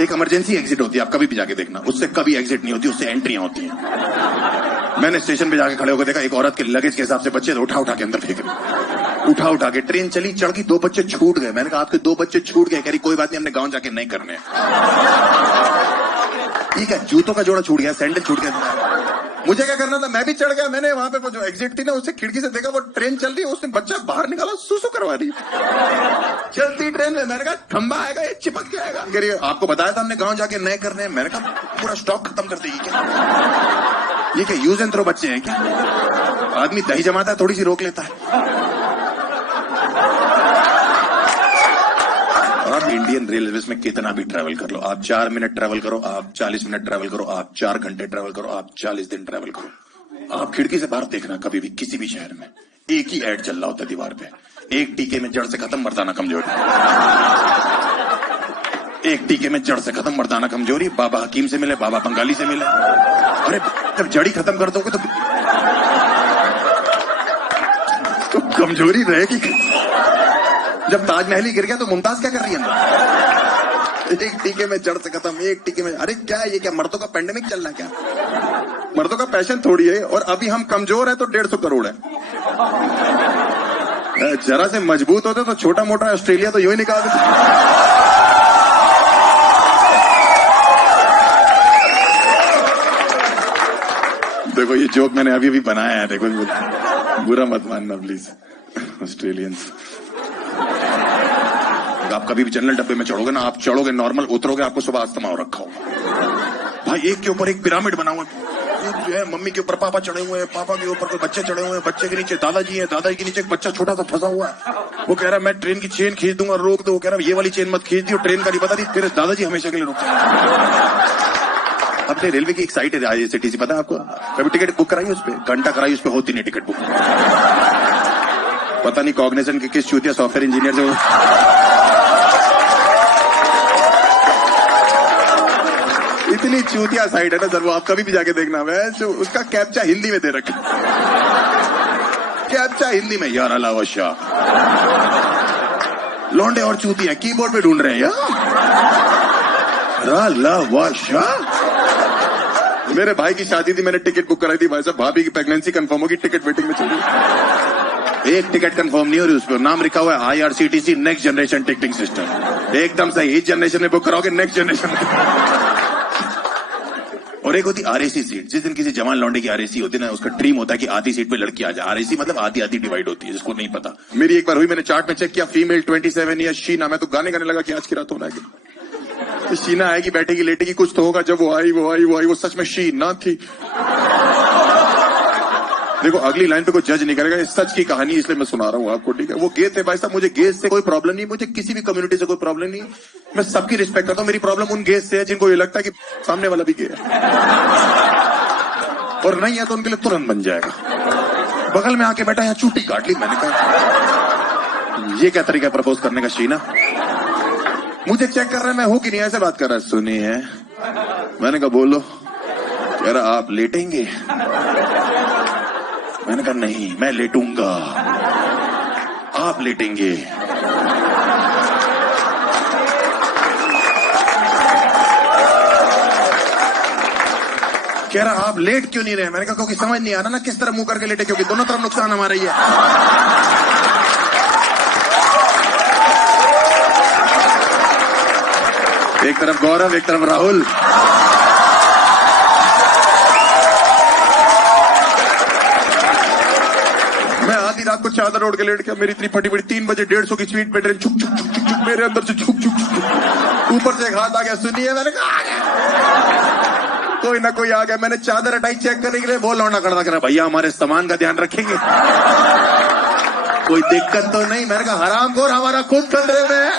एक emergency exit होती है, आप कभी भी जाके देखना, उससे कभी एग्जिट नहीं होती, उससे एंट्रियां होती हैं। मैंने स्टेशन पे जाके खड़े होकर देखा, एक औरत के लगेज के हिसाब से बच्चे उठा उठा के अंदर फेंक रहे, उठा के ट्रेन चली, चढ़ गई, 2 बच्चे छूट गए। मैंने कहा आपके 2 बच्चे छूट गए? कह रही कोई बात नहीं, हमने गांव जाके नहीं करने। ठीक है, जूतों का जोड़ा छूट गया, सैंडल छूट गया, मुझे क्या करना था? मैं भी चढ़ गया। मैंने वहां पे जो एग्जिट थी ना, उससे खिड़की से देखा, वो ट्रेन चल रही है, उसने बच्चा बाहर निकाला, सुसु करवा रही चलती ट्रेन में। मैंने कहा खंबा आएगा, ये चिपक जाएगा। कह रही आपको बताया था हमने गांव जाके नए करने। मैंने कहा पूरा स्टॉक खत्म कर देगी क्या? ये क्या यूज एंड थ्रो बच्चे हैं क्या? आदमी दही जमाता है, थोड़ी सी रोक लेता है। आप इंडियन रेलवेज में कितना भी ट्रैवल कर लो, आप 4 मिनट ट्रैवल करो, आप 40 मिनट ट्रैवल करो, आप 4 घंटे ट्रैवल करो, आप 40 दिन ट्रैवल करो, आप खिड़की से बाहर देखना, कभी भी किसी भी शहर में एक ही ऐड चल रहा होता है दीवार पे, एक टीके में जड़ से खत्म, मर्दाना कमजोरी। एक टीके में जड़ से खत्म, मर्दाना कमजोरी। बाबा हकीम से मिले, बाबा बंगाली से मिले। अरे जब जड़ी खत्म कर दोगे तो कमजोरी रहेगी। जब ताजमहल ही गिर गया तो मुमताज क्या कर रही है? एक टीके में जड़ से खत्म, एक टीके में। अरे क्या ये क्या मर्दों का पेंडेमिक चल रहा है क्या? मर्दों का पैशन थोड़ी है। और अभी हम कमजोर है तो 150 करोड़ है। जरा से मजबूत होते तो छोटा मोटा ऑस्ट्रेलिया तो यूं ही निकाल देते। देखो ये जोक मैंने अभी बनाया है, देखो बुरा मत मानना प्लीज ऑस्ट्रेलियंस। आप कभी भी जनरल डब्बे में चढ़ोगे ना, आप चढ़ोगे नॉर्मल, उतरोगे आपको सुबह अस्थमा हो रखा होगा। भाई एक के ऊपर एक पिरामिड बना हुआ है, मम्मी के ऊपर पापा चढ़े हुए हैं, पापा के ऊपर कोई बच्चे चढ़े हुए हैं, बच्चे के नीचे दादाजी है, दादाजी के नीचे एक बच्चा छोटा सा फंसा हुआ है। वो कह रहा है मैं ट्रेन की चेन खींच दूंगा, रोक दो। वो कह रहा है ये वाली चेन मत खींच दी, ट्रेन का नहीं पता, तेरे दादाजी हमेशा के लिए रुक। अपने रेलवे की एक साइट है IRCTC, पता है आपको? कभी टिकट बुक कराई उस पर? घंटा कराई, उस पर होती नहीं टिकट बुक। पता नहीं कॉग्निजेंट के किस चूतिया सॉफ्टवेयर इंजीनियर से इतनी चूतिया साइट है ना सर, वो आप कभी भी जाके देखना। वैसे उसका कैप्चा हिंदी में दे रखा, कैप्चा हिंदी में, यार अलावा शाह। लौंडे और चूतिया कीबोर्ड पे ढूंढ रहे हैं यार। शाह। मेरे भाई की शादी थी, मैंने टिकट बुक कराई थी भाई साहब, भाभी की प्रेगनेंसी कंफर्म होगी, टिकट वेटिंग में चली। एक टिकट कंफर्म नहीं हो रही, उस पर नाम लिखा हुआ है IRCTC next generation ticketing system. एकदम सही, इस जनरेशन में बुक कराओगे, नेक्स्ट जनरेशन। और एक होती RAC सीट, जिस दिन किसी जवान लौंडे की RAC होती है ना, उसका ड्रीम होता है कि आधी सीट पे लड़की आ जाए। RAC मतलब आधी आधी डिवाइड होती है, जिसको नहीं पता। मेरी एक बार हुई, मैंने चार्ट में चेक किया, फीमेल 27 ईयर्स शीना। मैं तो गाने गाने लगा कि आज की रात होना है, तो शीना आएगी, बैठेगी, लेटेगी, कुछ तो होगा। जब वो आई वो सच में शीना थी। देखो अगली लाइन पे कोई जज नहीं करेगा, ये सच की कहानी इसलिए मैं सुना रहा हूँ आपको, ठीक है? वो गे थे भाई साहब, मुझे गेज से कोई प्रॉब्लम नहीं, मुझे किसी भी कम्युनिटी से कोई प्रॉब्लम नहीं, मैं सबकी रिस्पेक्ट करता हूँ। मेरी प्रॉब्लम उन गेज से है जिनको ये लगता है कि सामने वाला भी गे है, और नहीं है तो उनके लिए तुरंत बन जाएगा। बगल में आके बैठा, यहाँ चूटी काट ली। मैंने कहा ये क्या तरीका है प्रपोज करने का? शीना मुझे चेक कर रहा है मैं हूं कि नहीं, ऐसे बात कर रहा है। सुनिए, मैंने कहा बोलो। कह रहा आप लेटेंगे? मैंने कहा नहीं, मैं लेटूंगा, आप लेटेंगे। कह रहा आप लेट क्यों नहीं रहे? मैंने कहा क्योंकि समझ नहीं आ रहा ना किस तरह मुंह करके लेटे, क्योंकि दोनों तरफ नुकसान हमारा ही है। एक तरफ गौरव, एक तरफ राहुल। मैं आधी रात को चादर ओढ़ के लेट गया, मेरी इतनी फटी पड़ी, 3 बजे 150 की स्पीड पे ट्रेन छुक छुक छुक छुक छुक, मेरे अंदर से छुक छुक छुक, ऊपर से एक हाथ आ गया। सुनिए, मैंने कहा कोई ना कोई आ गया। मैंने चादर हटाई चेक करने के लिए, वो लौंडा खड़ा करा, भैया हमारे सामान का ध्यान रखेंगे, कोई दिक्कत तो नहीं? मैंने कहा हरामखोर, हमारा खुद खतरे में है।